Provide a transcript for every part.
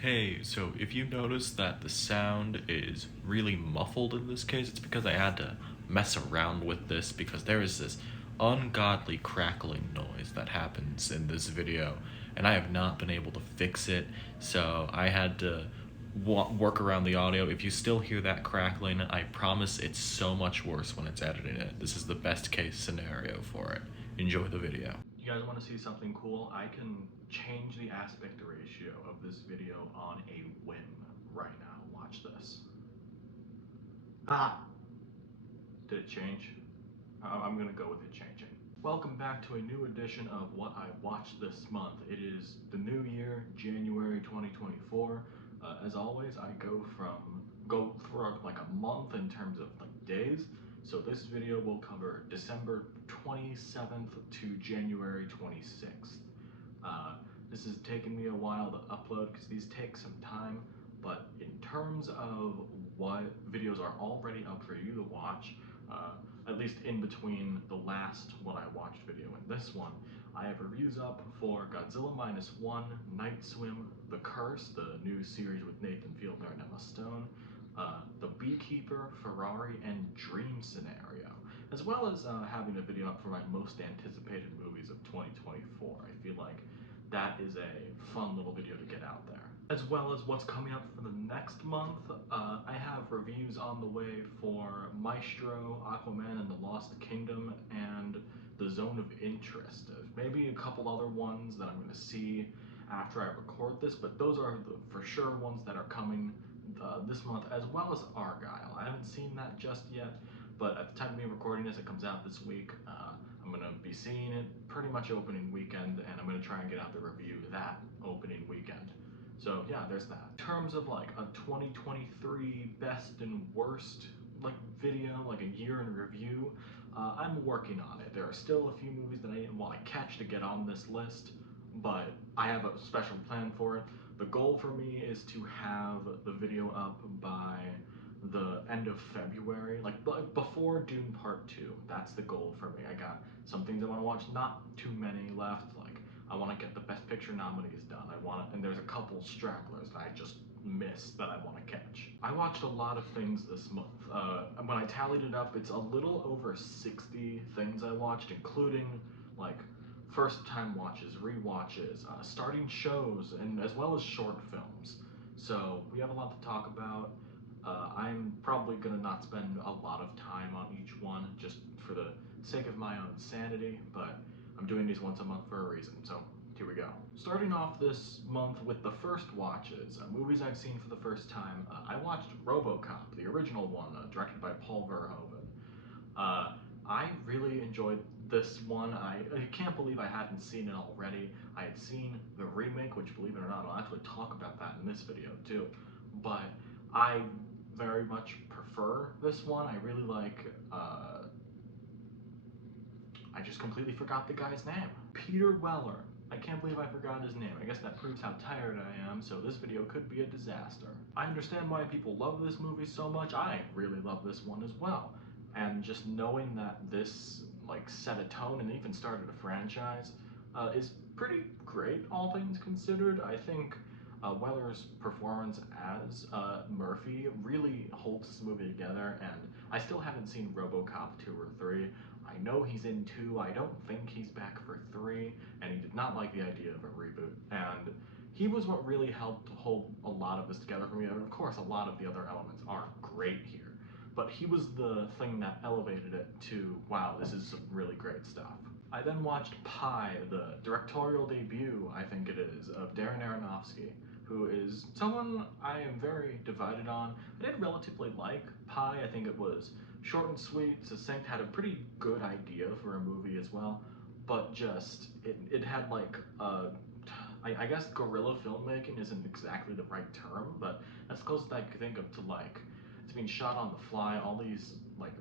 Hey, so if you notice that the sound is really muffled in this case, it's because I had to mess around with this because there is this ungodly crackling noise that happens in this video, and I have not been able to fix it, so I had to work around the audio. If you still hear that crackling, I promise it's so much worse when it's edited in. This is the best case scenario for it. Enjoy the video. You guys want to see something cool? I can change the aspect ratio of this video on a whim right now. Watch this. Ah! Did it change? I'm gonna go with it changing. Welcome back to a new edition of What I Watched This Month. It is the new year, January 2024. As always, I go for like a month in terms of like days. So this video will cover December 27th to January 26th. This has taken me a while to upload because these take some time, but in terms of what videos are already up for you to watch, at least in between the last What I Watched video and this one, I have reviews up for Godzilla Minus One, Night Swim, The Curse, the new series with Nathan Fielder and Emma Stone, The Beekeeper, Ferrari, and Dream Scenario, as well as having a video up for my most anticipated movies of 2024. I feel like that is a fun little video to get out there. As well as what's coming up for the next month, I have reviews on the way for Maestro, Aquaman and the Lost Kingdom, and The Zone of Interest. Maybe a couple other ones that I'm going to see after I record this, but those are the for sure ones that are coming this month, as well as Argyle. I haven't seen that just yet, but at the time of me recording this, it comes out this week. I'm going to be seeing it pretty much opening weekend, and I'm going to try and get out the review that opening weekend. So yeah, there's that. In terms of like a 2023 best and worst like video, like a year in review, I'm working on it. There are still a few movies that I didn't want to catch to get on this list, but I have a special plan for it. The goal for me is to have the video up by the end of February, like before Dune Part 2. That's the goal for me. I got some things I want to watch, not too many left. Like I want to get the Best Picture nominees done. And there's a couple stragglers that I just missed that I want to catch. I watched a lot of things this month. When I tallied it up, it's a little over 60 things I watched, including like first time watches, rewatches, starting shows, and as well as short films. So we have a lot to talk about. I'm probably gonna not spend a lot of time on each one just for the sake of my own sanity, but I'm doing these once a month for a reason, so here we go. Starting off this month with the first watches, movies I've seen for the first time. I watched Robocop, the original one, directed by Paul Verhoeven. I really enjoyed this one. I can't believe I hadn't seen it already. I had seen the remake, which, believe it or not, I'll actually talk about that in this video too. But I very much prefer this one. I really like, I just completely forgot the guy's name. Peter Weller. I can't believe I forgot his name. I guess that proves how tired I am, so this video could be a disaster. I understand why people love this movie so much. I really love this one as well. And just knowing that this like set a tone and even started a franchise is pretty great, all things considered. I think Weller's performance as Murphy really holds this movie together, and I still haven't seen Robocop 2 or 3. I know he's in 2, I don't think he's back for 3, and he did not like the idea of a reboot. And he was what really helped hold a lot of this together for me. And of course, a lot of the other elements are great here, but he was the thing that elevated it to, wow, this is some really great stuff. I then watched Pi, the directorial debut, I think it is, of Darren Aronofsky, who is someone I am very divided on. I did relatively like Pi. I think it was short and sweet, succinct, had a pretty good idea for a movie as well, but just, it had like, I guess guerrilla filmmaking isn't exactly the right term, but that's closest I could think of to like, it's being shot on the fly, all these like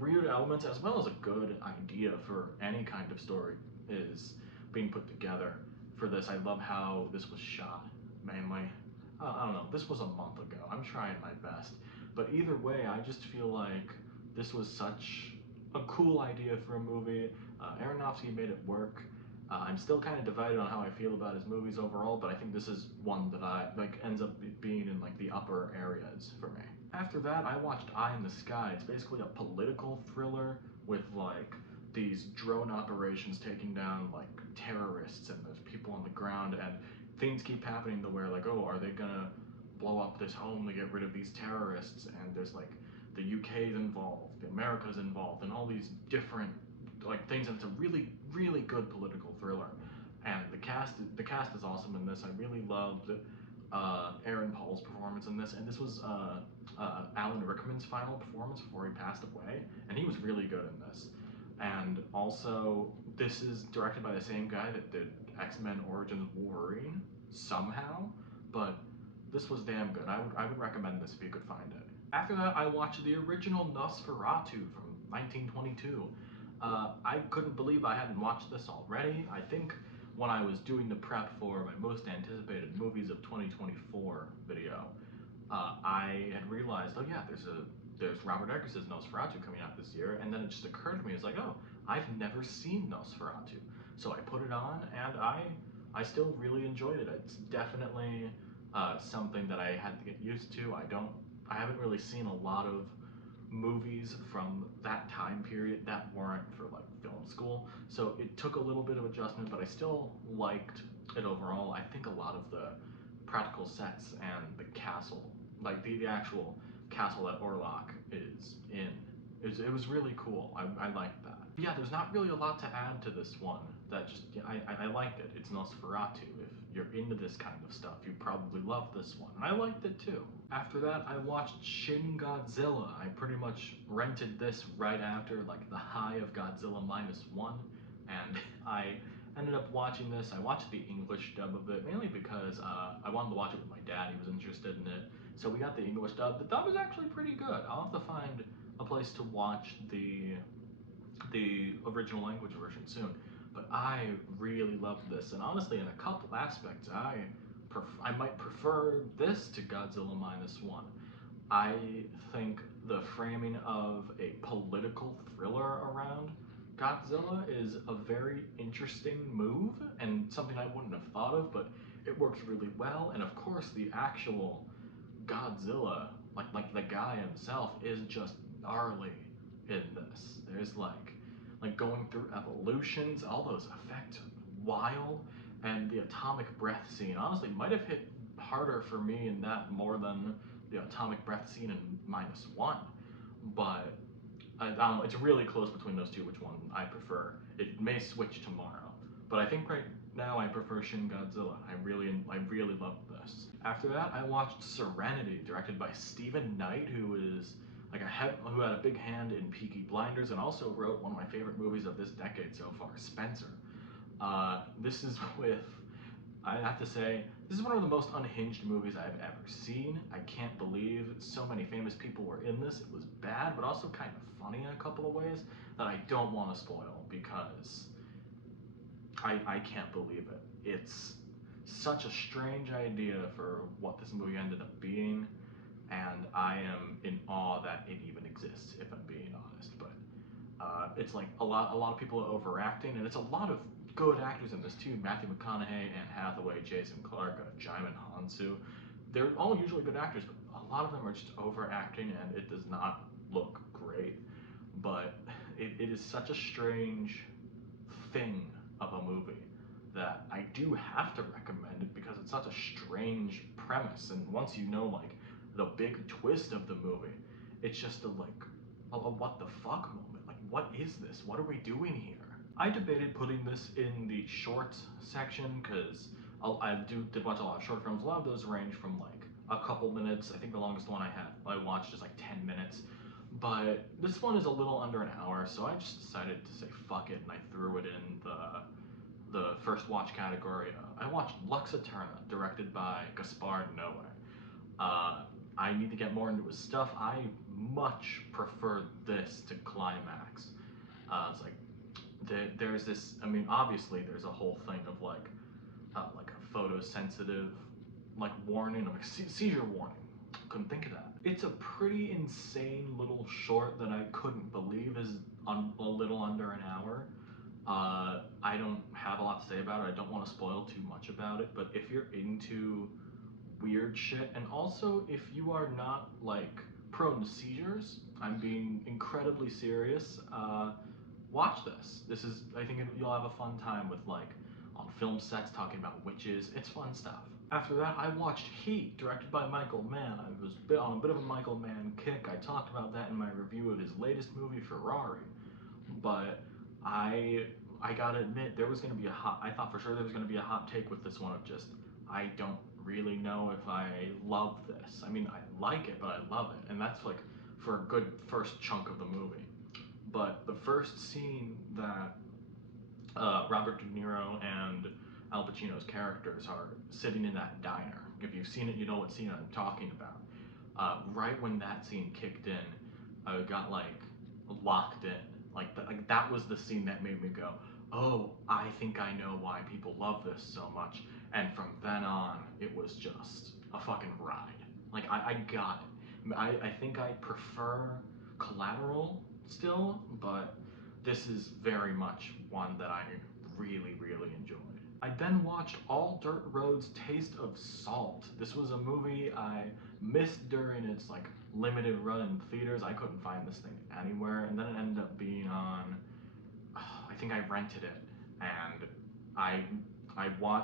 weird elements, as well as a good idea for any kind of story is being put together. For this, I love how this was shot, mainly. I don't know, this was a month ago, I'm trying my best. But either way, I just feel like this was such a cool idea for a movie. Aronofsky made it work. I'm still kind of divided on how I feel about his movies overall, but I think this is one that ends up being in like the upper areas for me. After that, I watched Eye in the Sky. It's basically a political thriller with like these drone operations taking down like terrorists, and there's people on the ground, and things keep happening to where like, oh, are they gonna blow up this home to get rid of these terrorists? And there's like the UK's involved, the America's involved, and all these different like things, and it's a really, really good political thriller. And the cast is awesome in this. I really loved Aaron Paul's performance in this, and this was Alan Rickman's final performance before he passed away, and he was really good in this. And also, this is directed by the same guy that did X-Men Origins Wolverine somehow, but this was damn good. I would recommend this if you could find it. After that, I watched the original Nosferatu from 1922. I couldn't believe I hadn't watched this already. I think when I was doing the prep for my most anticipated movies of 2024 video, I had realized, oh yeah, there's Robert Eggers' Nosferatu coming out this year, and then it just occurred to me, it's like, oh, I've never seen Nosferatu, so I put it on, and I still really enjoyed it. It's definitely something that I had to get used to. I haven't really seen a lot of movies from that time period that weren't for like film school, so it took a little bit of adjustment, but I still liked it overall. I think a lot of the practical sets and the castle, like the actual castle that Orlok is in, it was really cool. I liked that. But yeah, there's not really a lot to add to this one. That just, yeah, I liked it. It's Nosferatu. If you're into this kind of stuff, you probably love this one. And I liked it too. After that, I watched Shin Godzilla. I pretty much rented this right after like the high of Godzilla -1, and I ended up watching this. I watched the English dub of it mainly because I wanted to watch it with my dad. He was interested in it, so we got the English dub. The dub is actually pretty good. I'll have to find a place to watch the original language version soon. But I really loved this, and honestly, in a couple aspects, I might prefer this to Godzilla -1. I think the framing of a political thriller around Godzilla is a very interesting move and something I wouldn't have thought of, but it works really well. And of course, the actual Godzilla, like the guy himself, is just gnarly in this. There's like going through evolutions, all those effects are wild, and the atomic breath scene honestly might have hit harder for me in that more than the atomic breath scene in -1. But I don't know, it's really close between those two which one I prefer. It may switch tomorrow, but I think right now I prefer Shin Godzilla. I really love this. After that, I watched Serenity, directed by Stephen Knight, who is who had a big hand in Peaky Blinders and also wrote one of my favorite movies of this decade so far, Spencer. This is with, I have to say, this is one of the most unhinged movies I've ever seen. I can't believe so many famous people were in this. It was bad, but also kind of funny in a couple of ways that I don't want to spoil because I can't believe it. It's such a strange idea for what this movie ended up being, and I am in awe that it even exists, if I'm being honest. But it's like a lot of people are overacting, and it's a lot of good actors in this too. Matthew McConaughey, Anne Hathaway, Jason Clarke, Jaimin Hansu. They're all usually good actors, but a lot of them are just overacting, and it does not look great. But it is such a strange thing of a movie that I do have to recommend it because it's such a strange premise. And once you know like the big twist of the movie, it's just a what the fuck moment. Like, what is this? What are we doing here? I debated putting this in the shorts section because did watch a lot of short films. A lot of those range from like a couple minutes. I think the longest one I watched is like 10 minutes. But this one is a little under an hour, so I just decided to say fuck it, and I threw it in the first watch category. I watched Lux Æterna, directed by Gaspar Noé. I need to get more into his stuff. I much prefer this to Climax. It's like there's this. I mean, obviously, there's a whole thing of like a photosensitive like warning, like seizure warning. Couldn't think of that. It's a pretty insane little short that I couldn't believe is a little under an hour. I don't have a lot to say about it. I don't want to spoil too much about it, but if you're into weird shit, and also if you are not like prone to seizures, I'm being incredibly serious. Watch this. I think you'll have a fun time with like on film sets talking about witches. It's fun stuff. After that, I watched Heat, directed by Michael Mann. I was on a bit of a Michael Mann kick. I talked about that in my review of his latest movie, Ferrari. But I I gotta admit there was gonna be a hot. I thought for sure there was gonna be a hot take with this one of just I don't really know if I love this. I mean I like it, but I love it, and that's like for a good first chunk of the movie. But the first scene that Robert De Niro and Al Pacino's characters are sitting in that diner. If you've seen it, you know what scene I'm talking about. Right when that scene kicked in, I got like locked in. Like that was the scene that made me go, "Oh, I think I know why people love this so much." And from then on, it was just a fucking ride. Like I got it. I think I prefer Collateral still, but this is very much one that I really enjoyed. I then watched All Dirt Road's Taste of Salt. This was a movie I missed during its like limited run in theaters. I couldn't find this thing anywhere, and then it ended up being on. I think I rented it, and I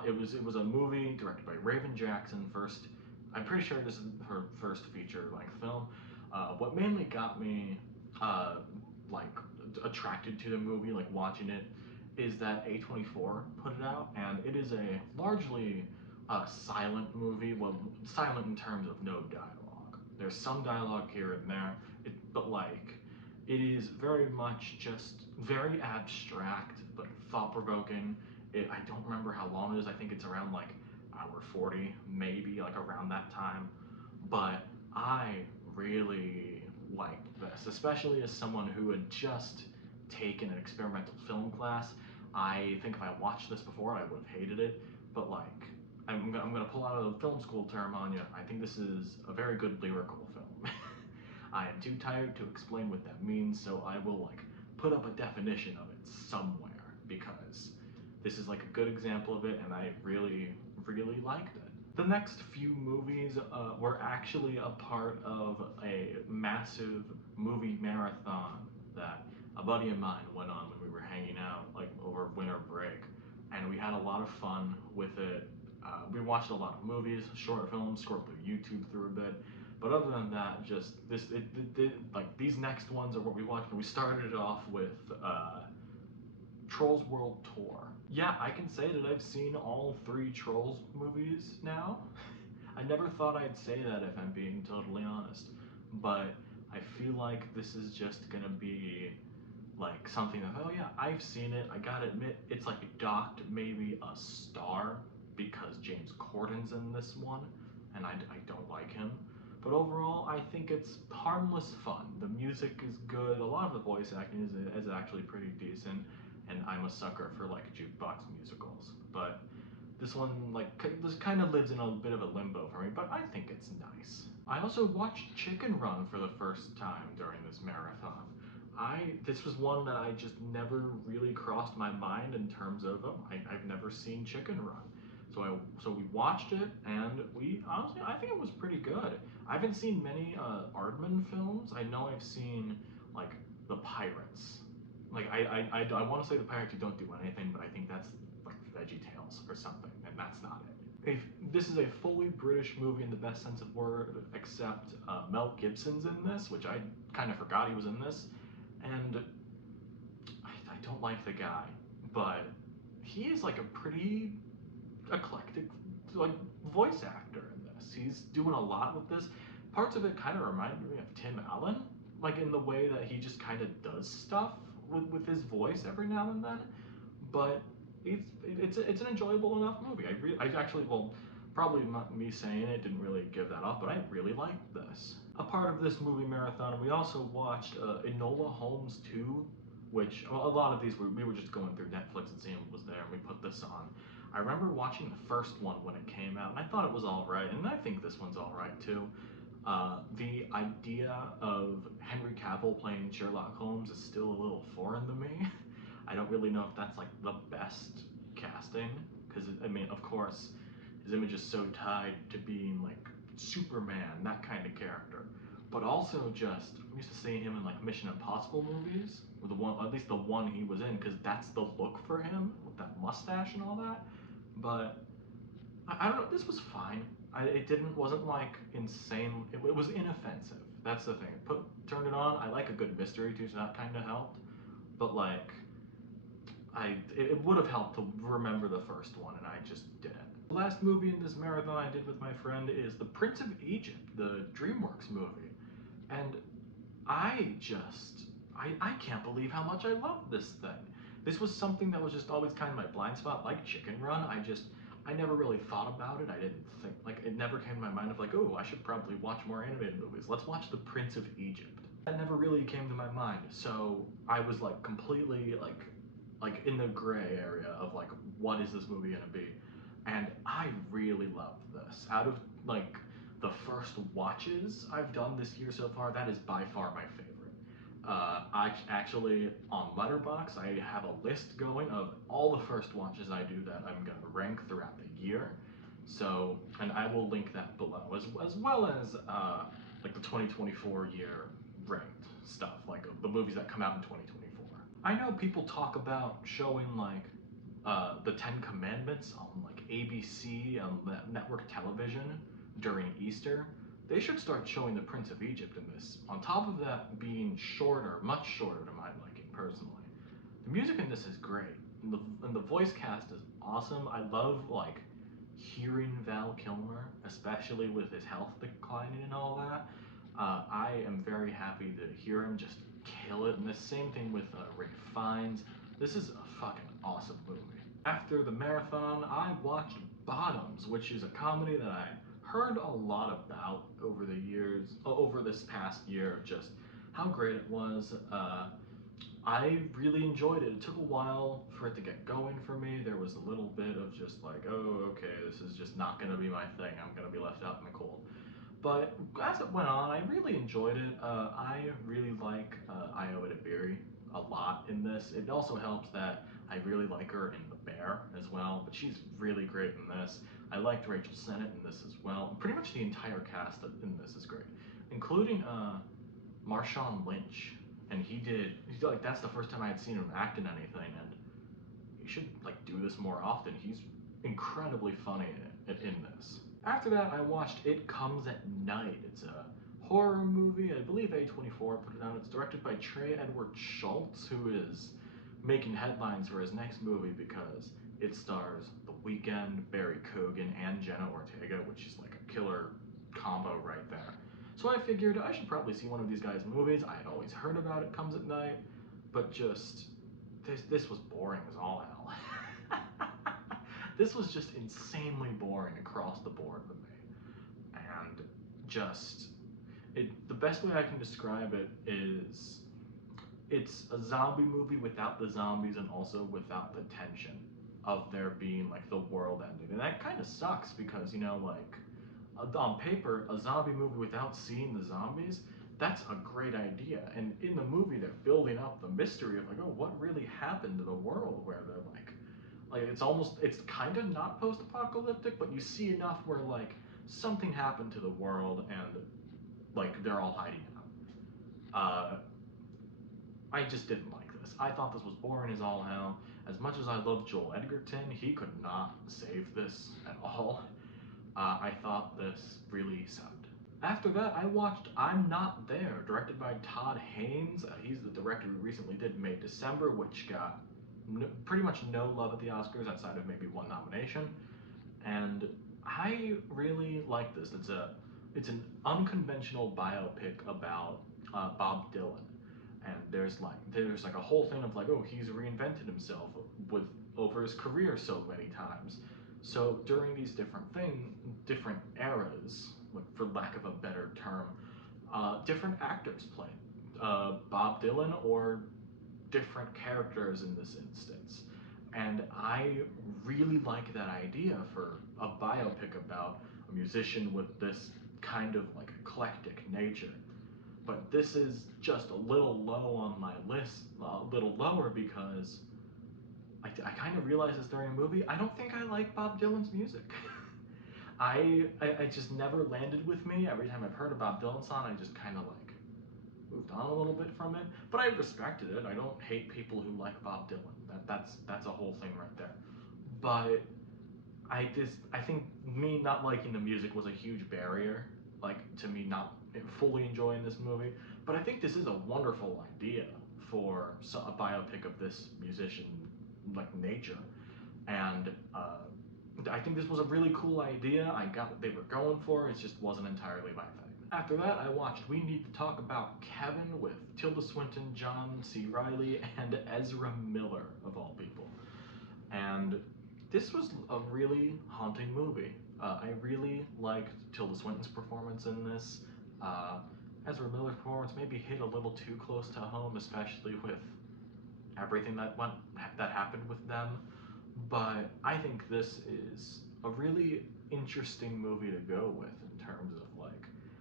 it was a movie directed by Raven Jackson. First, I'm pretty sure this is her first feature length film. What mainly got me uh, like attracted to the movie, like watching it, is that A24 put it out, and it is a largely silent movie. Well, silent in terms of no dialogue. There's some dialogue here and there, but like it is very much just very abstract but thought provoking. I don't remember how long it is. I think it's around like hour 40, maybe like around that time. But I really liked this, especially as someone who had just taken an experimental film class. I think if I watched this before, I would have hated it. But like, I'm gonna pull out a film school term on you. I think this is a very good lyrical film. I am too tired to explain what that means, so I will like put up a definition of it somewhere because this is like a good example of it, and I really liked it. The next few movies were actually a part of a massive movie marathon that a buddy of mine went on when we were hanging out, like over winter break, and we had a lot of fun with it. We watched a lot of movies, short films, scrolled through YouTube through a bit, but other than that, just like these next ones are what we watched. And we started it off with Trolls World Tour. Yeah, I can say that I've seen all three Trolls movies now. I never thought I'd say that if I'm being totally honest, but I feel like this is just gonna be like something that, oh yeah, I've seen it. I gotta admit, it's like docked maybe a star because James Corden's in this one, and I don't like him. But overall, I think it's harmless fun. The music is good. A lot of the voice acting is actually pretty decent, and I'm a sucker for like jukebox musicals. But this one like this kind of lives in a bit of a limbo for me, but I think it's nice. I also watched Chicken Run for the first time during this marathon. This was one that I just never really crossed my mind in terms of I've never seen Chicken Run. So we watched it, and we honestly I think it was pretty good. I haven't seen many Aardman films. I know I've seen like The Pirates. Like I want to say The Pirates Who Don't Do Anything, but I think that's like Veggie Tales or something, and that's not it. This is a fully British movie in the best sense of word, except Mel Gibson's in this, which I kind of forgot he was in this, and I don't like the guy, but he is like a pretty eclectic like voice actor in this. He's doing a lot with this. Parts of it kind of reminded me of Tim Allen, like in the way that he just kind of does stuff with his voice every now and then. But it's an enjoyable enough movie. I actually well probably not me saying it didn't really give that off, but I really liked this. A part of this movie marathon, we also watched Enola Holmes 2, which a lot of these we were just going through Netflix and seeing what was there, and we put this on. I remember watching the first one when it came out, and I thought it was alright, and I think this one's alright too. The idea of Henry Cavill playing Sherlock Holmes is still a little foreign to me. I don't really know if that's like the best casting, because I mean, of course, his image is so tied to being like Superman, that kind of character. But also just, I'm used to seeing him in like Mission Impossible movies, or the one, at least the one he was in, because that's the look for him with that mustache and all that. But I don't know. This was fine. Wasn't like insane. It was inoffensive. That's the thing. Turned it on. I like a good mystery too, so that kind of helped. But like, it would have helped to remember the first one, and I just didn't. The last movie in this marathon I did with my friend is The Prince of Egypt, the DreamWorks movie, and I just I can't believe how much I love this thing. This was something that was just always kind of my blind spot, like Chicken Run. I never really thought about it. I didn't think, like, it never came to my mind of like, oh, I should probably watch more animated movies. Let's watch The Prince of Egypt. That never really came to my mind. So I was like completely like in the gray area of like, what is this movie gonna be? And I really loved this. Out of like the first watches I've done this year so far, that is by far my favorite. I actually, on Letterboxd, I have a list going of all the first watches I do that I'm gonna rank throughout the year. So, and I will link that below, as well as like the 2024 year ranked stuff, like the movies that come out in 2024. I know people talk about showing like the Ten Commandments on like ABC on network television during Easter. They should start showing the Prince of Egypt in this. On top of that being shorter, much shorter to my liking personally. The music in this is great, and the voice cast is awesome. I love like hearing Val Kilmer, especially with his health declining and all that. I am very happy to hear him just kill it, and the same thing with Ray Fiennes. This is a fucking awesome movie. After the marathon, I watched Bottoms, which is a comedy that I heard a lot about over the years, over this past year, just how great it was. I really enjoyed it. It took a while for it to get going for me. There was a little bit of just like, oh, okay, this is just not gonna be my thing. I'm gonna be left out in the cold. But as it went on, I really enjoyed it. I really like Iowa DeBerry a lot in this. It also helps that I really like her in The Bear as well, but she's really great in this. I liked Rachel Sennett in this as well. Pretty much the entire cast in this is great, including Marshawn Lynch. And he's like, that's the first time I had seen him act in anything, and he should like do this more often. He's incredibly funny in this. After that, I watched It Comes at Night. It's a horror movie. I believe A24 put it out. It's directed by Trey Edward Schultz, who is making headlines for his next movie because it stars The Weeknd, Barry Keoghan, and Jenna Ortega, which is like a killer combo right there. So I figured I should probably see one of these guys' movies. I had always heard about It Comes at Night, but just this was boring as all hell. This was just insanely boring across the board for me. And just the best way I can describe it is it's a zombie movie without the zombies and also without the tension of there being like the world ending. And that kind of sucks because, you know, like on paper, a zombie movie without seeing the zombies, that's a great idea. And in the movie, they're building up the mystery of like, oh, what really happened to the world where they're like it's kind of not post-apocalyptic, but you see enough where like something happened to the world and like they're all hiding out. I just didn't like this. I thought this was boring as all hell. As much as I love Joel Edgerton, he could not save this at all. I thought this really sucked. After that, I watched I'm Not There, directed by Todd Haynes. He's the director who recently did May December, which got pretty much no love at the Oscars outside of maybe one nomination. And I really like this. It's an unconventional biopic about Bob Dylan, and there's like a whole thing of like, oh, he's reinvented himself with over his career so many times. So during these different eras, like, for lack of a better term, different actors played Bob Dylan or different characters in this instance. And I really like that idea for a biopic about a musician with this kind of like eclectic nature. But this is just a little low on my list, a little lower because I kind of realized this during a movie. I don't think I like Bob Dylan's music. I just never landed with me. Every time I've heard a Bob Dylan song, I just kind of like moved on a little bit from it. But I respected it. I don't hate people who like Bob Dylan. That's a whole thing right there. But I think me not liking the music was a huge barrier, like to me not fully enjoying this movie. But I think this is a wonderful idea for a biopic of this musician, like nature, and I think this was a really cool idea. I got what they were going for. It just wasn't entirely my thing. After that, I watched We Need to Talk About Kevin with Tilda Swinton, John C. Reilly, and Ezra Miller, of all people. And this was a really haunting movie. I really liked Tilda Swinton's performance in this. Uh, Ezra Miller's performance maybe hit a little too close to home, especially with everything that happened with them. But I think this is a really interesting movie to go with in terms of like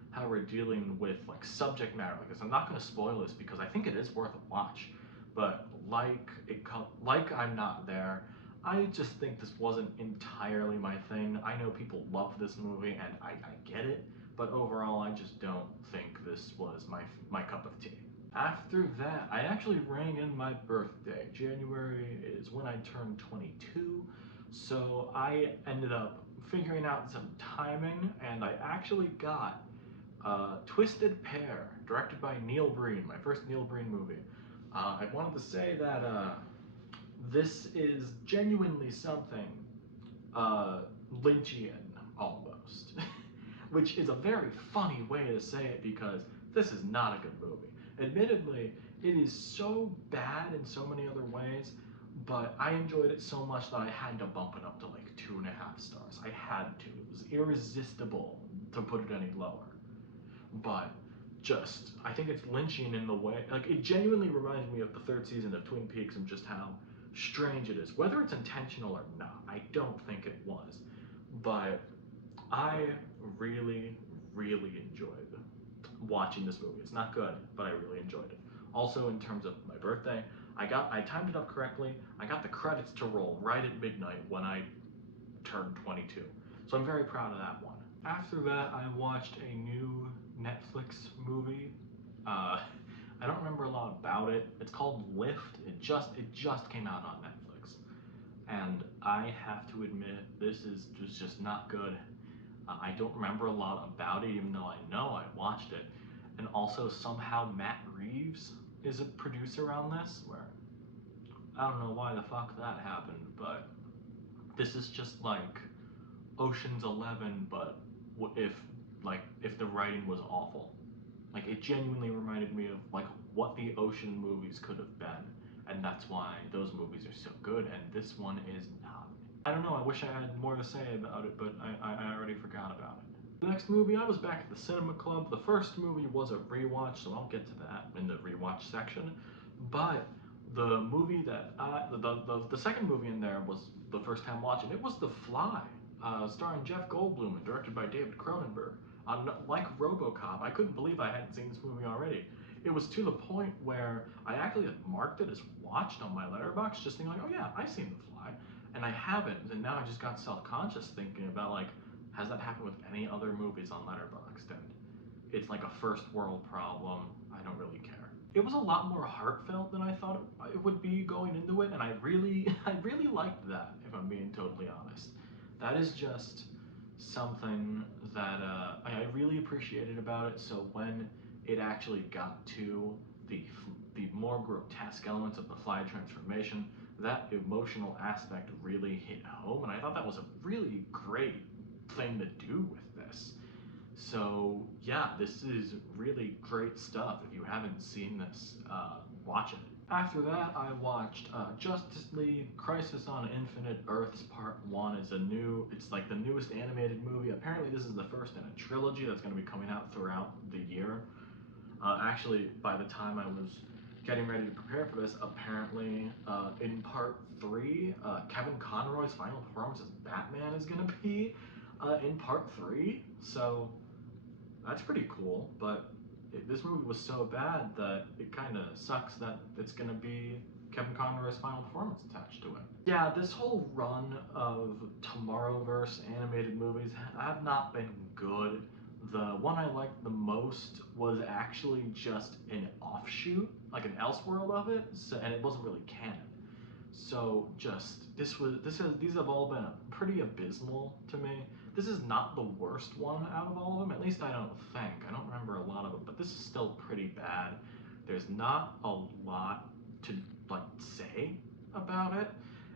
how we're dealing with like subject matter like this. I'm not going to spoil this because I think it is worth a watch. But like I'm Not There, I just think this wasn't entirely my thing. I know people love this movie and I get it, but overall I just don't think this was my cup of tea. After that, I actually rang in my birthday. January is when I turned 22, so I ended up figuring out some timing, and I actually got Twisted Pair, directed by Neil Breen, my first Neil Breen movie. I wanted to say that this is genuinely something uh, Lynchian, almost. Which is a very funny way to say it because this is not a good movie. Admittedly, it is so bad in so many other ways, but I enjoyed it so much that I had to bump it up to like 2.5 stars. I had to. It was irresistible to put it any lower. But just, I think it's Lynchian in the way, like it genuinely reminds me of the third season of Twin Peaks and just how strange it is. Whether it's intentional or not, I don't think it was. But I really, really enjoyed watching this movie. It's not good, but I really enjoyed it. Also, in terms of my birthday, I timed it up correctly. I got the credits to roll right at midnight when I turned 22. So I'm very proud of that one. After that, I watched a new Netflix movie. I don't remember a lot about it. It's called Lift. It just came out on Netflix, and I have to admit this is just not good. I don't remember a lot about it, even though I know I watched it. And also, somehow Matt Reeves is a producer on this, where I don't know why the fuck that happened, but this is just like Ocean's 11, but if if the writing was awful. Like it genuinely reminded me of like what the Ocean movies could have been, and that's why those movies are so good, and this one is not. I don't know, I wish I had more to say about it, but I already forgot about it. The next movie, I was back at the cinema club. The first movie was a rewatch, so I'll get to that in the rewatch section. But the movie that the second movie in there was the first time watching. It was The Fly, starring Jeff Goldblum and directed by David Cronenberg. Like Robocop, I couldn't believe I hadn't seen this movie already. It was to the point where I actually had marked it as watched on my letterbox, just thinking like, oh yeah, I've seen The Fly, and I haven't, and now I just got self-conscious thinking about like, has that happened with any other movies on Letterboxd? And it's like a first world problem. I don't really care. It was a lot more heartfelt than I thought it would be going into it, and I really, I really liked that. If I'm being totally honest, that is just something that I really appreciated about it. So when it actually got to the the more grotesque elements of the Fly transformation, that emotional aspect really hit home, and I thought that was a really great thing to do with this. So yeah, this is really great stuff. If you haven't seen this, watch it. After that, I watched Justice League Crisis on Infinite Earths Part 1. It's like the newest animated movie. Apparently this is the first in a trilogy that's going to be coming out throughout the year. Actually, by the time I was getting ready to prepare for this, apparently in Part 3, Kevin Conroy's final performance as Batman is going to be in Part 3. So that's pretty cool, but this movie was so bad that it kind of sucks that it's going to be Kevin Conroy's final performance attached to it. Yeah, this whole run of Tomorrowverse animated movies have not been good. The one I liked the most was actually just an offshoot, like an Elseworld of it, and it wasn't really canon. So these have all been pretty abysmal to me. This is not the worst one out of all of them, at least I don't think. I don't remember a lot of them, but this is still pretty bad. There's not a lot to like say about it.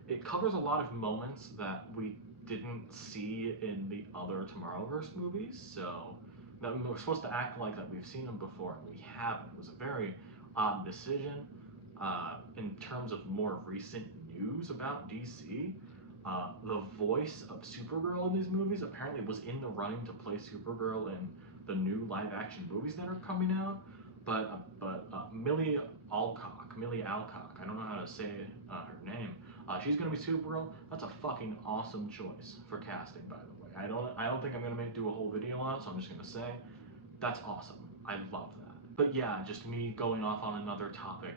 It covers a lot of moments that we didn't see in the other Tomorrowverse movies, so that we're supposed to act like that we've seen them before, and we haven't. It was a very odd decision. In terms of more recent news about DC, the voice of Supergirl in these movies apparently was in the running to play Supergirl in the new live-action movies that are coming out. But Millie Alcock, I don't know how to say her name. She's gonna be Supergirl. That's a fucking awesome choice for casting, by the way. I don't think I'm gonna do a whole video on it, so I'm just gonna say that's awesome. I love that. But yeah, just me going off on another topic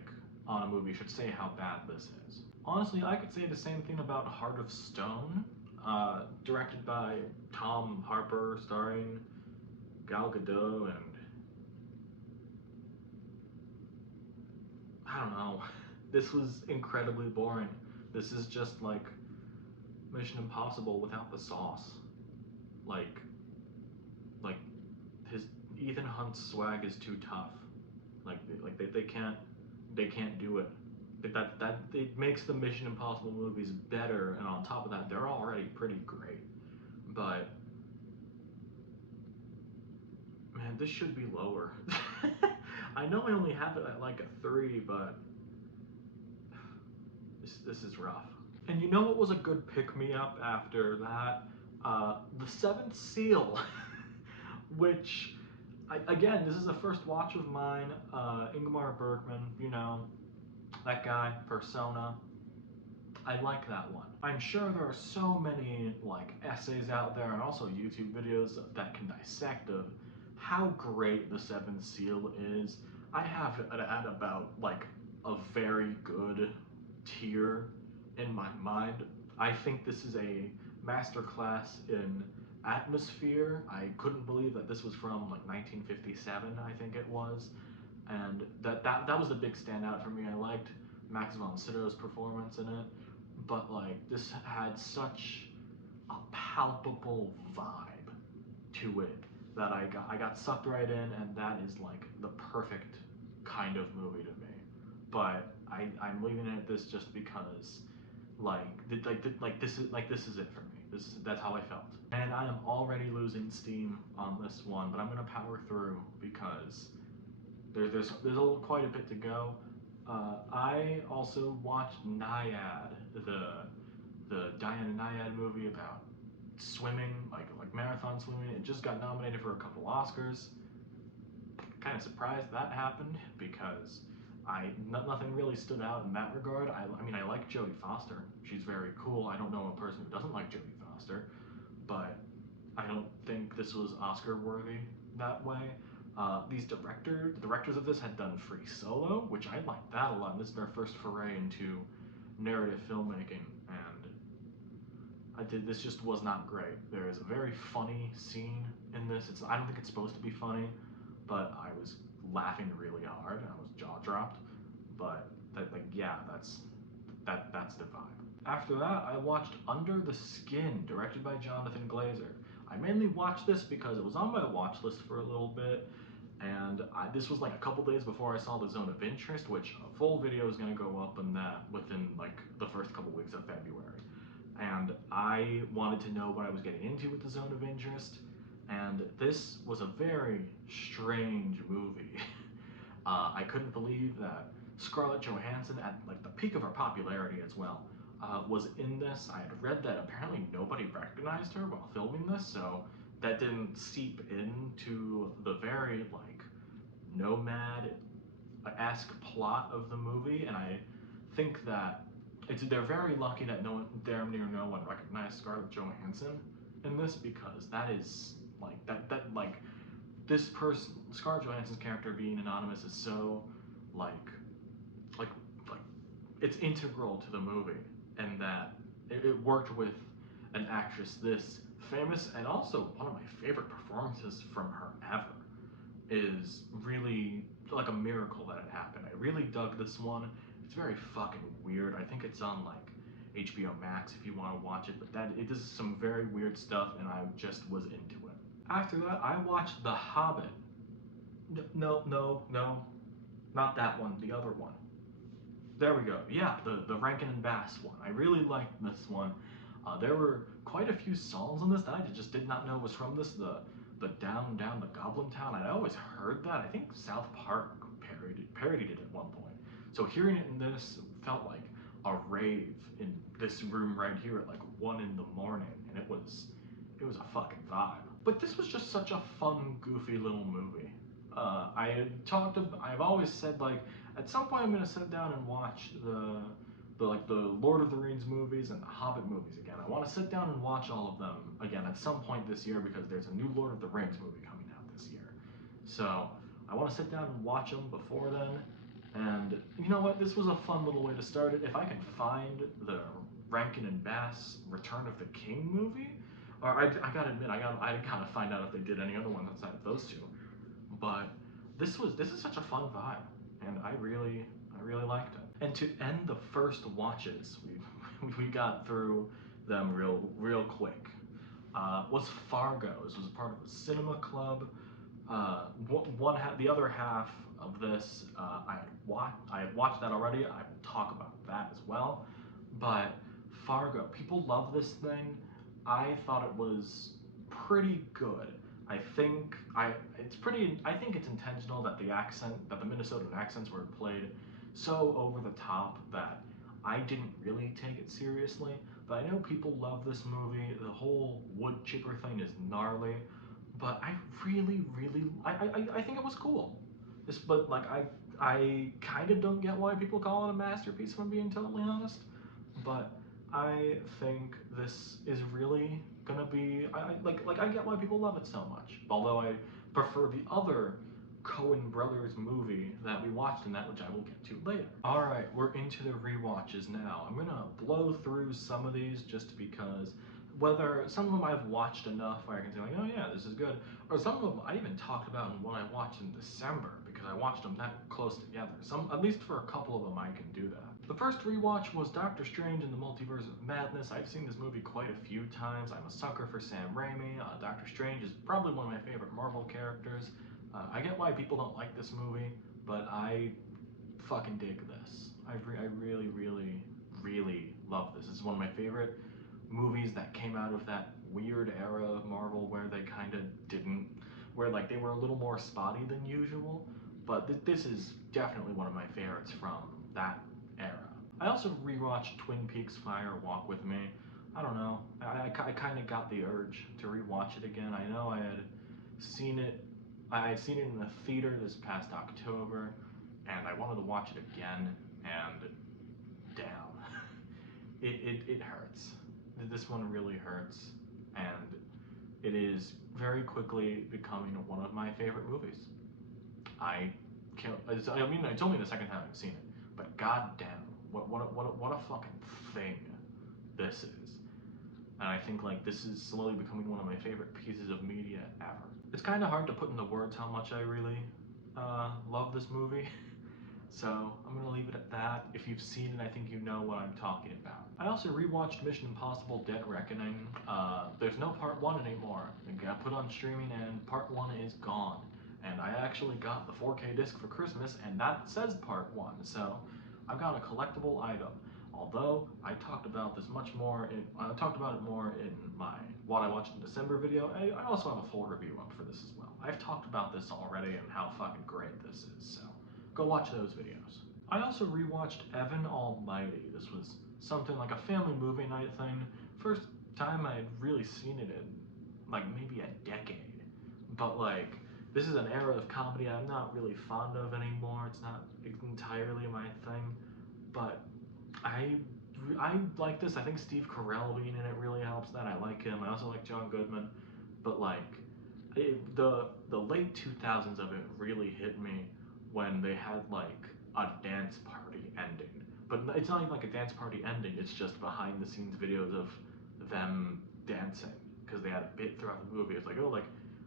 on a movie should say how bad this is. Honestly, I could say the same thing about Heart of Stone, directed by Tom Harper, starring Gal Gadot, and I don't know. This was incredibly boring. This is just like Mission Impossible without the sauce. Like his Ethan Hunt's swag is too tough. They can't do it. That it makes the Mission Impossible movies better, and on top of that, they're already pretty great. But man, this should be lower. I know I only have it at like a 3, but this is rough. And you know what was a good pick-me-up after that? The Seventh Seal, which, again, this is the first watch of mine. Ingmar Bergman, you know, that guy, Persona. I like that one. I'm sure there are so many like essays out there and also YouTube videos that can dissect of how great the Seventh Seal is. I have it at about like a very good tier in my mind. I think this is a masterclass in atmosphere. I couldn't believe that this was from like 1957, I think it was, and that was the big standout for me. I liked Max von Sydow's performance in it, but like this had such a palpable vibe to it that I got sucked right in, and that is like the perfect kind of movie to me. But I'm leaving it at this just because this is it for me. That's how I felt, and I am already losing steam on this one, but I'm gonna power through because there's quite a bit to go. I also watched NYAD, the Diana NYAD movie about swimming, like marathon swimming. It just got nominated for a couple Oscars. Kind of surprised that happened because nothing really stood out in that regard. I mean, I like Jodie Foster. She's very cool. I don't know a person who doesn't like Jodie Foster, but I don't think this was Oscar worthy that way. The directors of this had done Free Solo, which I liked that a lot. And this is their first foray into narrative filmmaking, and this just was not great. There is a very funny scene in this. I don't think it's supposed to be funny, but I was laughing really hard and I was jaw dropped. But that's the vibe. After that, I watched Under the Skin, directed by Jonathan Glazer. I mainly watched this because it was on my watch list for a little bit, and this was like a couple days before I saw The Zone of Interest, which a full video is going to go up on that within like the first couple weeks of February. And I wanted to know what I was getting into with The Zone of Interest, and this was a very strange movie. I couldn't believe that Scarlett Johansson, at like the peak of her popularity as well, was in this. I had read that apparently nobody recognized her while filming this, so that didn't seep into the very like Nomad-esque plot of the movie, and I think that they're very lucky that damn near no one recognized Scarlett Johansson in this, because that is like this person, Scarlett Johansson's character being anonymous, is so like it's integral to the movie, and that it worked with an actress this famous, and also one of my favorite performances from her ever, is really like a miracle that it happened. I really dug this one. It's very fucking weird. I think it's on like HBO Max if you want to watch it, but that it does some very weird stuff, and I just was into it. After that, I watched The Hobbit. No, not that one. The other one. There we go. Yeah, the Rankin and Bass one. I really liked this one. There were quite a few songs in this that I just did not know was from this. The Down the Goblin Town. I'd always heard that. I think South Park parodied it at one point. So hearing it in this felt like a rave in this room right here at like 1 in the morning, and it was a fucking vibe. But this was just such a fun, goofy little movie. I've always said like at some point I'm gonna sit down and watch the Lord of the Rings movies and the Hobbit movies again. I want to sit down and watch all of them again at some point this year because there's a new Lord of the Rings movie coming out this year. So I want to sit down and watch them before then. And you know what? This was a fun little way to start it. If I can find the Rankin and Bass Return of the King movie, or I gotta admit, I gotta find out if they did any other ones outside of those two. But this is such a fun vibe, and I really liked it. And to end the first watches, we got through them real quick. Was Fargo. This was part of a cinema club. The other half of this, I had watched that already. I will talk about that as well. But Fargo, people love this thing. I thought it was pretty good. I think it's intentional that the Minnesotan accents were played so over the top that I didn't really take it seriously. But I know people love this movie. The whole wood chipper thing is gnarly, but I I think it was cool. But like I kind of don't get why people call it a masterpiece. If I'm being totally honest, but I think this is really gonna be I get why people love it so much. Although I prefer the other Coen Brothers movie that we watched in that, which I will get to later. Alright, we're into the rewatches now. I'm gonna blow through some of these just because whether some of them I've watched enough where I can say like, oh yeah, this is good, or some of them I even talked about in one I watched in December because I watched them that close together. At least for a couple of them I can do that. The first rewatch was Doctor Strange in the Multiverse of Madness. I've seen this movie quite a few times. I'm a sucker for Sam Raimi. Doctor Strange is probably one of my favorite Marvel characters. I get why people don't like this movie, but I fucking dig this. I really love this. This is one of my favorite movies that came out of that weird era of Marvel where they kind of didn't, where like they were a little more spotty than usual. But this is definitely one of my favorites from that era. I also rewatched Twin Peaks Fire Walk with Me. I don't know. I kind of got the urge to rewatch it again. I know seen it. I had seen it in the theater this past October, and I wanted to watch it again. And damn, it hurts. This one really hurts, and it is very quickly becoming one of my favorite movies. I can't. I mean, it's only the second time I've seen it, but goddamn, what a fucking thing this is. And I think like this is slowly becoming one of my favorite pieces of media ever. It's kind of hard to put into words how much I really love this movie. So I'm gonna leave it at that. If you've seen it, I think you know what I'm talking about. I also rewatched Mission Impossible: Dead Reckoning. There's no part 1 anymore. It got put on streaming, and part 1 is gone. And I actually got the 4K disc for Christmas, and that says part 1. So I've got a collectible item. Although I talked about this I talked about it more in my What I Watched in December video. I also have a full review up for this as well. I've talked about this already and how fucking great this is. So go watch those videos. I also rewatched Evan Almighty. This was something like a family movie night thing. First time I had really seen it in like maybe a decade. But like, this is an era of comedy I'm not really fond of anymore. It's not entirely my thing. But I like this. I think Steve Carell being in it really helps that. I like him. I also like John Goodman. But like, the late 2000s of it really hit me when they had like a dance party ending But it's not even like a dance party ending. It's just behind the scenes videos of them dancing because they had a bit throughout the movie. It's like,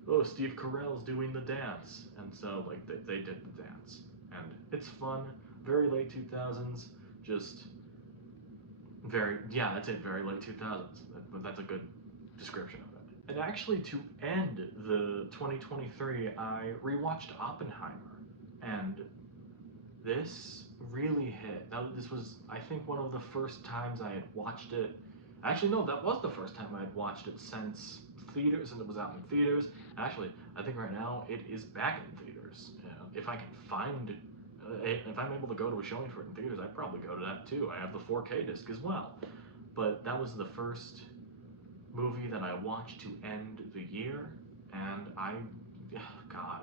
oh, Steve Carell's doing the dance, and so like they did the dance, and it's fun. Very late 2000s, just that's it. Very late 2000s. That's a good description of it. And actually, to end the 2023, I rewatched Oppenheimer, and this really hit. This was, I think, one of the first times I had watched it. Actually, no, that was the first time I had watched it since theaters, and it was out in theaters. Actually, I think right now it is back in theaters. If I can find, if I'm able to go to a showing for it in theaters, I'd probably go to that too. I have the 4K disc as well. But that was the first movie that I watched to end the year, and God,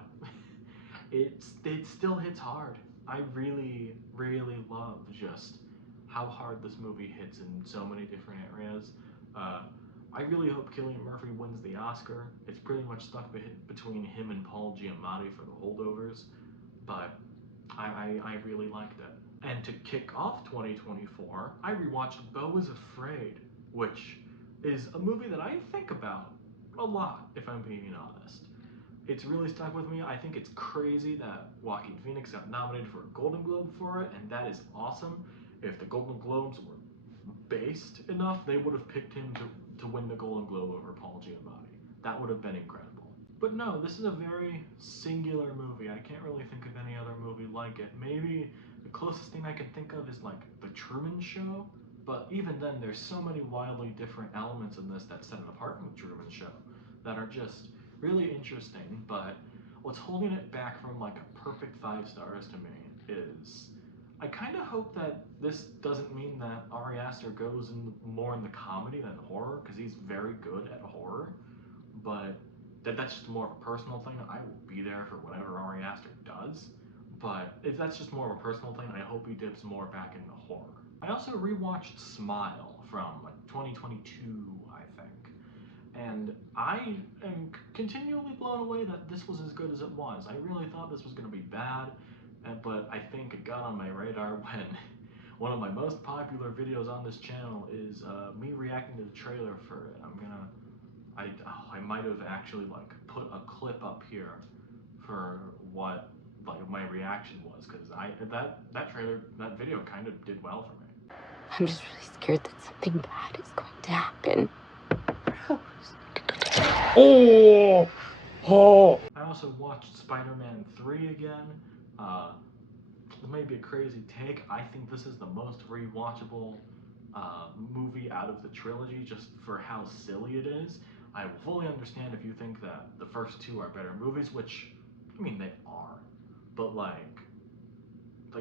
it still hits hard. I really, really love just how hard this movie hits in so many different areas. I really hope Cillian Murphy wins the Oscar. It's pretty much stuck between him and Paul Giamatti for The Holdovers, but I really liked it. And to kick off 2024, I rewatched Beau Is Afraid, which is a movie that I think about a lot, if I'm being honest. It's really stuck with me. I think it's crazy that Joaquin Phoenix got nominated for a Golden Globe for it, and that is awesome. If the Golden Globes were based enough, they would have picked him to win the Golden Globe over Paul Giamatti. That would have been incredible. But no, this is a very singular movie. I can't really think of any other movie like it. Maybe the closest thing I can think of is like The Truman Show, but even then, there's so many wildly different elements in this that set it apart from The Truman Show that are just really interesting. But what's holding it back from like a perfect 5 stars to me is I kind of hope that this doesn't mean that Ari Aster goes more in the comedy than horror, because he's very good at horror. But that's just more of a personal thing. I will be there for whatever Ari Aster does. But if that's just more of a personal thing, I hope he dips more back into horror. I also rewatched Smile from like 2022, I think. And I am continually blown away that this was as good as it was. I really thought this was going to be bad, but I think it got on my radar when one of my most popular videos on this channel is me reacting to the trailer for it. I might have actually like put a clip up here for what like my reaction was, because that video kind of did well for me. I'm just really scared that something bad is going to happen. I also watched Spider-Man 3 again. It may be a crazy take. I think this is the most rewatchable movie out of the trilogy, just for how silly it is. I will fully understand if you think that the first two are better movies, which, I mean, they are. But like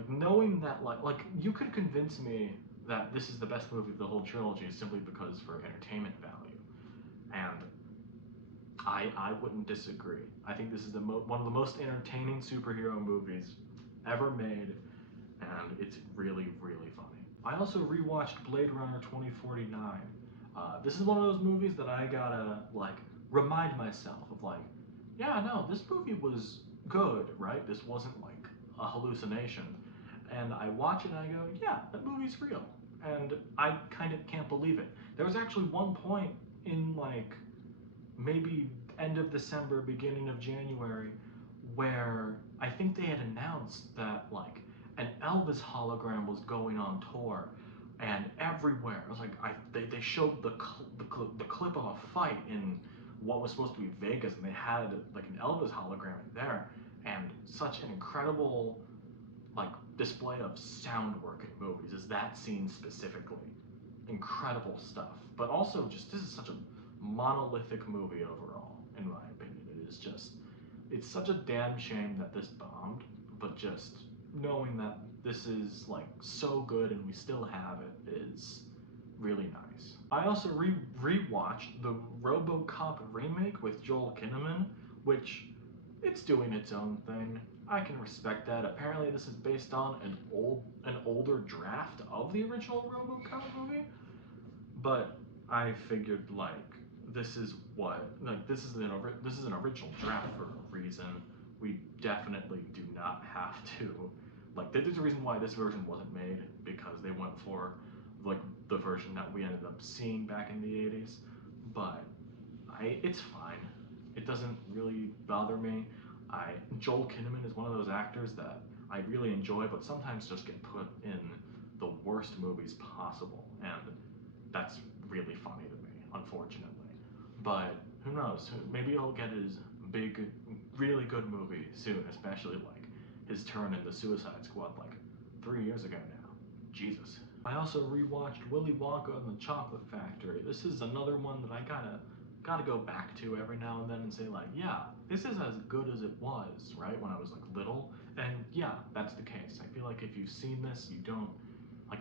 knowing that like you could convince me that this is the best movie of the whole trilogy simply because for entertainment value, and I wouldn't disagree. I think this is one of the most entertaining superhero movies ever made, and it's really, really funny. I also rewatched Blade Runner 2049. This is one of those movies that I gotta like remind myself of, like, yeah, no, this movie was good, right? This wasn't like a hallucination. And I watch it and I go, yeah, that movie's real. And I kind of can't believe it. There was actually one point in like maybe end of December, beginning of January, where I think they had announced that like an Elvis hologram was going on tour, and everywhere it was like they showed the clip of a fight in what was supposed to be Vegas, and they had like an Elvis hologram in there, and such an incredible like display of sound work in movies is that scene specifically. Incredible stuff. But also just this is such a monolithic movie overall, in my opinion. It's such a damn shame that this bombed, but just knowing that this is like so good and we still have it is really nice. I also rewatched the Robocop remake with Joel Kinnaman, which it's doing its own thing. I can respect that. Apparently this is based on an older draft of the original Robocop movie, but I figured like this is an original draft for a reason. We definitely do not have to like there's a reason why this version wasn't made, because they went for like the version that we ended up seeing back in the 80s. But it's fine. It doesn't really bother me. Joel Kinnaman is one of those actors that I really enjoy, but sometimes just get put in the worst movies possible, and that's really funny to me, unfortunately. But who knows? Maybe he'll get his big, really good movie soon, especially like his turn in the Suicide Squad like 3 years ago now. Jesus. I also rewatched Willy Wonka and the Chocolate Factory. This is another one that I gotta go back to every now and then and say like, yeah, this is as good as it was, right, when I was like little. And yeah, that's the case. I feel like if you've seen this, you don't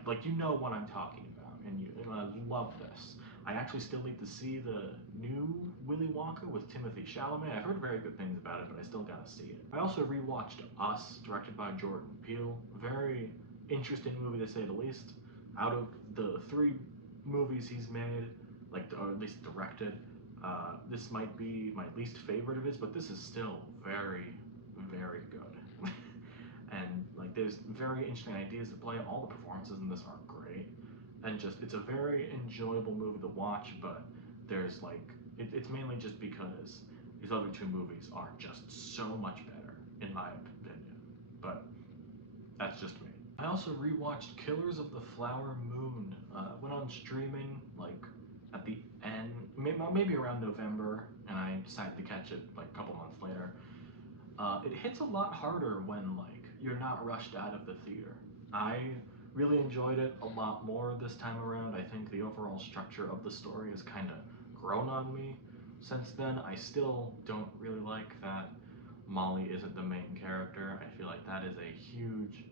like you know what I'm talking about, and I love this. I actually still need to see the new Willy Wonka with Timothy Chalamet. I've heard very good things about it, but I still gotta see it. I also rewatched Us, directed by Jordan Peele. Very interesting movie to say the least. Out of the 3 movies he's made, or at least directed, this might be my least favorite of his, but this is still very, very good. And like, there's very interesting ideas to play. All the performances in this are great, and just it's a very enjoyable movie to watch. But there's like, it's mainly just because these other 2 movies are just so much better, in my opinion. But that's just me. I also rewatched Killers of the Flower Moon. Went on streaming like at the end, maybe around November, and I decided to catch it like a couple months later. It hits a lot harder when like you're not rushed out of the theater. I really enjoyed it a lot more this time around. I think the overall structure of the story has kind of grown on me since then. I still don't really like that Molly isn't the main character. I feel like that is a huge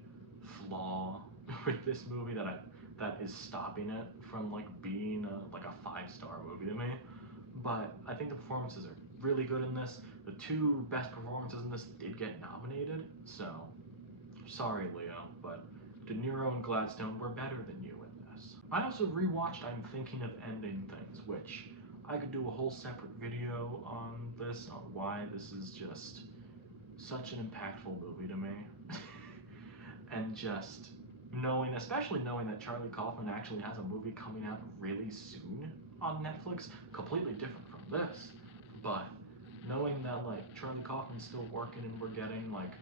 flaw with this movie that is stopping it from like being like a 5-star movie to me. But I think the performances are really good in this. The 2 best performances in this did get nominated, so sorry, Leo, but De Niro and Gladstone were better than you in this. I also rewatched I'm Thinking of Ending Things, which I could do a whole separate video on this, on why this is just such an impactful movie to me. And just especially knowing that Charlie Kaufman actually has a movie coming out really soon on Netflix, completely different from this, but knowing that like Charlie Kaufman's still working and we're getting like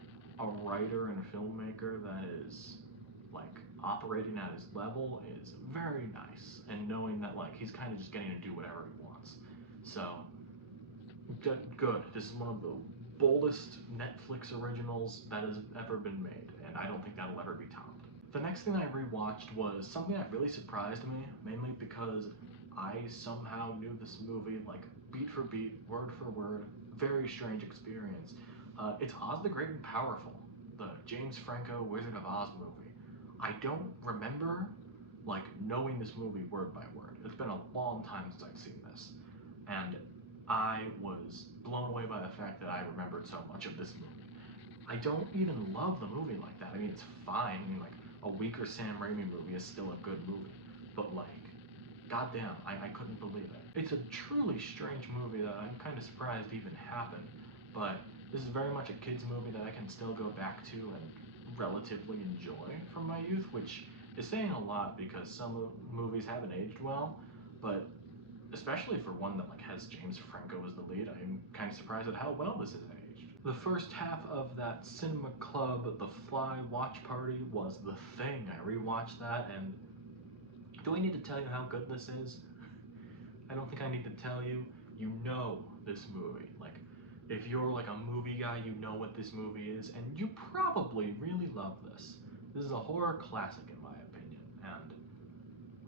a writer and a filmmaker that is like operating at his level is very nice, and knowing that like he's kind of just getting to do whatever he wants. So good. This is one of the boldest Netflix originals that has ever been made, and I don't think that'll ever be topped. The next thing I rewatched was something that really surprised me, mainly because I somehow knew this movie like beat for beat, word for word. Very strange experience. It's Oz the Great and Powerful, the James Franco Wizard of Oz movie. I don't remember like knowing this movie word by word. It's been a long time since I've seen this, and I was blown away by the fact that I remembered so much of this movie. I don't even love the movie like that. I mean, it's fine. I mean, like, a weaker Sam Raimi movie is still a good movie. But, like, goddamn, I couldn't believe it. It's a truly strange movie that I'm kind of surprised even happened. But this is very much a kid's movie that I can still go back to and relatively enjoy from my youth, which is saying a lot because some movies haven't aged well. But especially for one that like has James Franco as the lead, I'm kind of surprised at how well this is aged. The first half of that cinema club, The Fly watch party, was The Thing. I rewatched that, and do I need to tell you how good this is? I don't think I need to tell you. You know this movie. Like, if you're like a movie guy, you know what this movie is, and you probably really love this. This is a horror classic in my opinion, and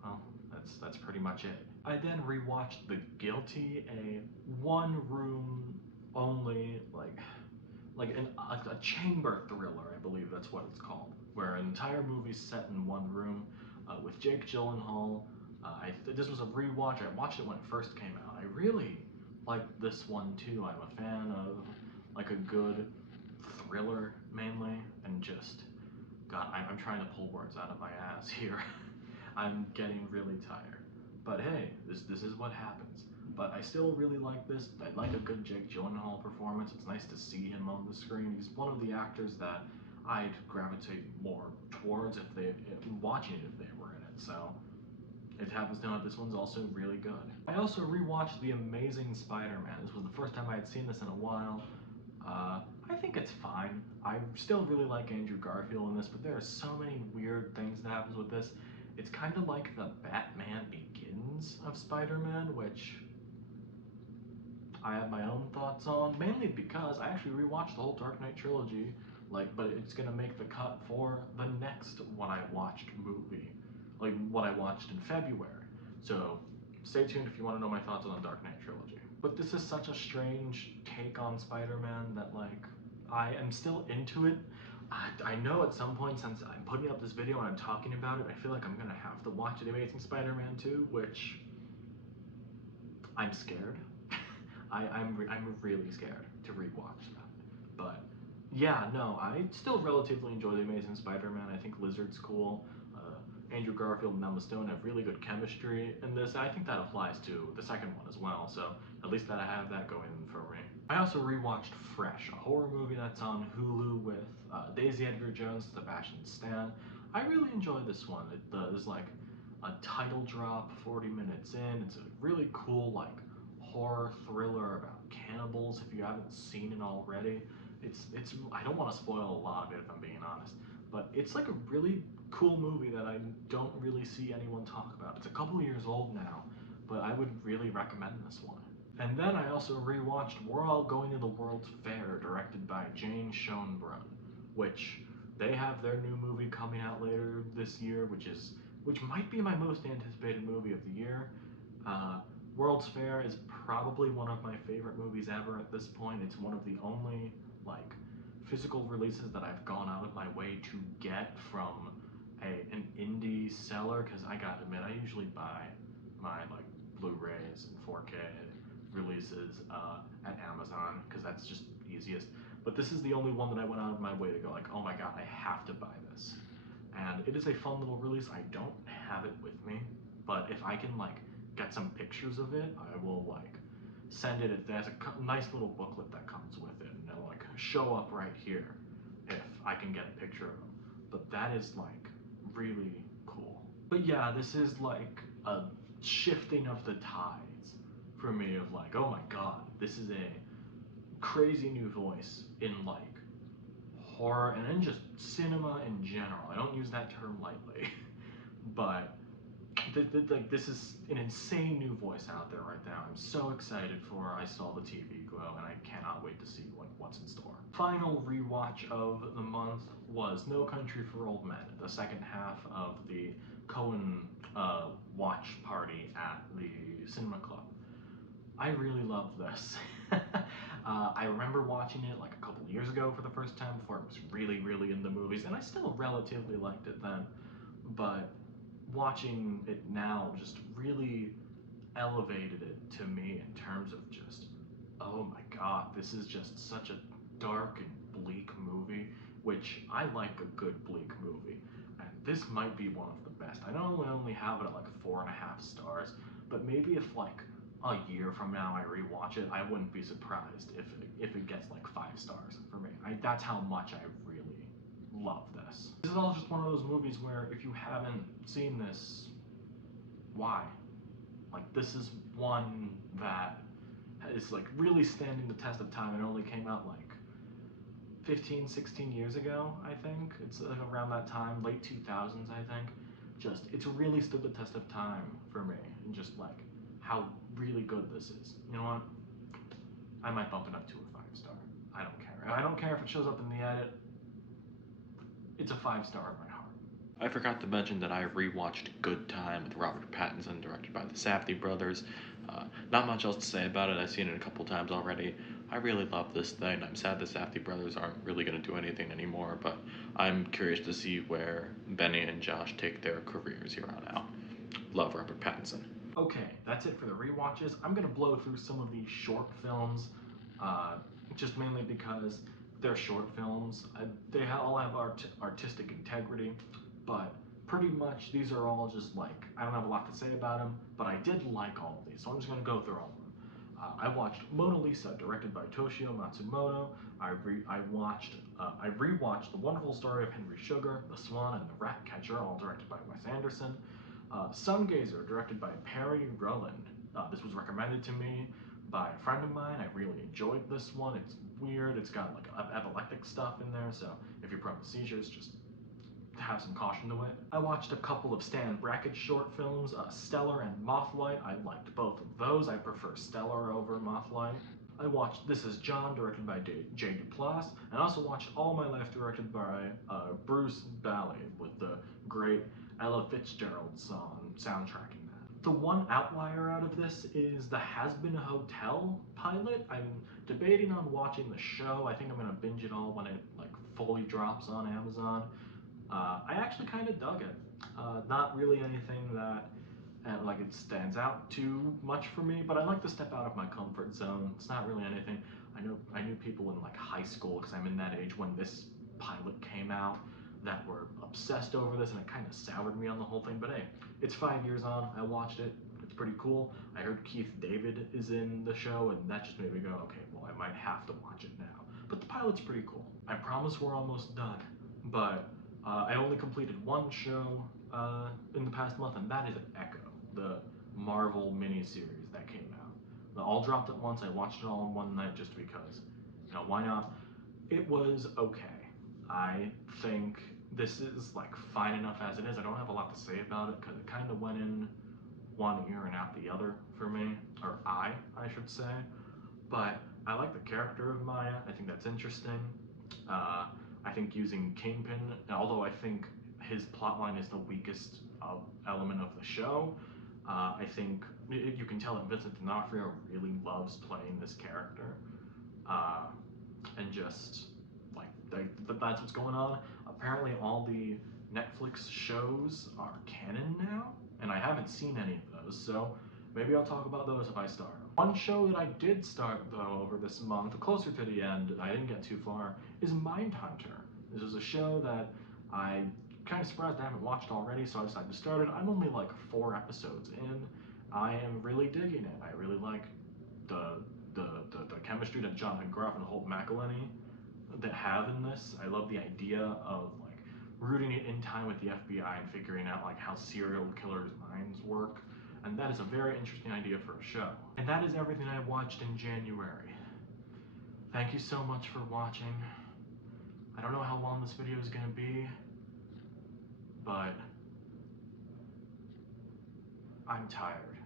well, that's pretty much it. I then rewatched The Guilty, a 1-room only a chamber thriller, I believe that's what it's called, where an entire movie's set in 1 room with Jake Gyllenhaal. This was a rewatch. I watched it when it first came out. I really liked this one too. I'm a fan of like a good thriller mainly, and just God, I'm trying to pull words out of my ass here. I'm getting really tired. But hey, this is what happens. But I still really like this. I like a good Jake Gyllenhaal performance. It's nice to see him on the screen. He's one of the actors that I'd gravitate more towards watching it if they were in it. So it happens to know that this one's also really good. I also rewatched The Amazing Spider-Man. This was the first time I had seen this in a while. I think it's fine. I still really like Andrew Garfield in this, but there are so many weird things that happens with this. It's kind of like the Batman Begins of Spider-Man, which I have my own thoughts on, mainly because I actually rewatched the whole Dark Knight trilogy, but it's gonna make the cut for the next one I watched movie, like what I watched in February. So stay tuned if you want to know my thoughts on the Dark Knight trilogy. But this is such a strange take on Spider-Man that I am still into it. I know at some point, since I'm putting up this video and I'm talking about it, I feel like I'm gonna have to watch The Amazing Spider-Man 2, which I'm scared. I'm really scared to rewatch that. But yeah, no, I still relatively enjoy The Amazing Spider-Man. I think Lizard's cool. Andrew Garfield and Emma Stone have really good chemistry in this. I think that applies to the second one as well, so at least that I have that going for me. I also rewatched Fresh, a horror movie that's on Hulu with Daisy Edgar-Jones, Sebastian Stan. I really enjoyed this one. There's like a title drop 40 minutes in. It's a really cool horror thriller about cannibals if you haven't seen it already. It's I don't want to spoil a lot of it if I'm being honest, but it's like a really cool movie that I don't really see anyone talk about. It's a couple years old now, but I would really recommend this one. And then I also rewatched We're All Going to the World's Fair, directed by Jane Schoenbrunn, which they have their new movie coming out later this year, which might be my most anticipated movie of the year. World's Fair is probably one of my favorite movies ever at this point. It's one of the only physical releases that I've gone out of my way to get from an indie seller, because I gotta admit, I usually buy my Blu-rays and 4K releases at Amazon because that's just easiest. But this is the only one that I went out of my way to go oh my god, I have to buy this. And it is a fun little release. I don't have it with me, but if I can get some pictures of it, I will send it. There's a nice little booklet that comes with it, and it'll show up right here if I can get a picture of them. But that is really cool. But yeah, this is a shifting of the tides for me of oh my god, this is a crazy new voice in horror and in just cinema in general. I don't use that term lightly, but this is an insane new voice out there right now. I'm so excited for I Saw the TV Glow, and I cannot wait to see what's in store. Final rewatch of the month was No Country for Old Men, the second half of the Coen watch party at the cinema club. I really loved this. I remember watching it a couple years ago for the first time before it was really in the movies, and I still relatively liked it then, but watching it now just really elevated it to me in terms of just, oh my god, this is just such a dark and bleak movie, which I like a good bleak movie, and this might be one of the best. I know I only have it at 4.5 stars, but maybe if a year from now I rewatch it, I wouldn't be surprised if it gets 5 stars for me. That's how much I really love this. This is all just one of those movies where if you haven't seen this, why? This is one that is really standing the test of time. It only came out 15, 16 years ago, I think. It's around that time, late 2000s, I think. It's really stood the test of time for me, and just how really good this is. You know what? I might bump it up to a 5 star. I don't care. I don't care if it shows up in the edit. It's a 5 star in my heart. I forgot to mention that I rewatched Good Time with Robert Pattinson, directed by the Safdie brothers. Not much else to say about it. I've seen it a couple times already. I really love this thing. I'm sad the Safdie brothers aren't really going to do anything anymore, but I'm curious to see where Benny and Josh take their careers here on out. Love Robert Pattinson. Okay, that's it for the rewatches. I'm going to blow through some of these short films, just mainly because they're short films. They all have artistic integrity, but pretty much these are all just I don't have a lot to say about them, but I did like all of these, so I'm just going to go through all of them. I watched Mona Lisa, directed by Toshio Matsumoto. I rewatched The Wonderful Story of Henry Sugar, The Swan, and The Rat Catcher, all directed by Wes Anderson. Sungazer, directed by Perry Rowland. This was recommended to me by a friend of mine. I really enjoyed this one. It's weird. It's got like epileptic stuff in there, so if you're prone to seizures, just have some caution to it. I watched a couple of Stan Brakhage short films, Stellar and Mothlight. I liked both of those. I prefer Stellar over Mothlight. I watched This Is John, directed by J. Duplass, and I also watched All My Life, directed by Bruce Bally, with the great Ella Fitzgerald song soundtracking that. The one outlier out of this is the Hazbin Hotel pilot. I'm debating on watching the show. I think I'm gonna binge it all when it like fully drops on Amazon. I actually kind of dug it. Not really anything that like it stands out too much for me, but I like to step out of my comfort zone. It's not really anything. I knew people in like high school, because I'm in that age when this pilot came out, that were obsessed over this, and it kind of soured me on the whole thing. But hey, it's 5 years on. I watched it. It's pretty cool. I heard Keith David is in the show, and that just made me go, okay, well, I might have to watch it now. But the pilot's pretty cool. I promise we're almost done, but I only completed one show in the past month, and that is Echo, the Marvel miniseries that came out. They all dropped at once. I watched it all in one night just because, you know, why not? It was okay. I think this is like fine enough as it is. I don't have a lot to say about it because it kind of went in one ear and out the other for me, or I should say. But I like the character of Maya. I think that's interesting. I think using Kingpin, although I think his plotline is the weakest element of the show, I think you can tell that Vincent D'Onofrio really loves playing this character, and just like that's what's going on. Apparently, all the Netflix shows are canon now, and I haven't seen any of those, so maybe I'll talk about those if I start. One show that I did start though over this month, closer to the end, I didn't get too far, is Mindhunter. This is a show that I kind of surprised I haven't watched already, so I decided to start it. I'm only like 4 episodes in. I am really digging it. I really like the chemistry that Jonathan Groff and Holt McElhenney that have in this. I love the idea of like rooting it in time with the FBI and figuring out like how serial killers' minds work. And that is a very interesting idea for a show. And that is everything I watched in January. Thank you so much for watching. I don't know how long this video is going to be, but I'm tired.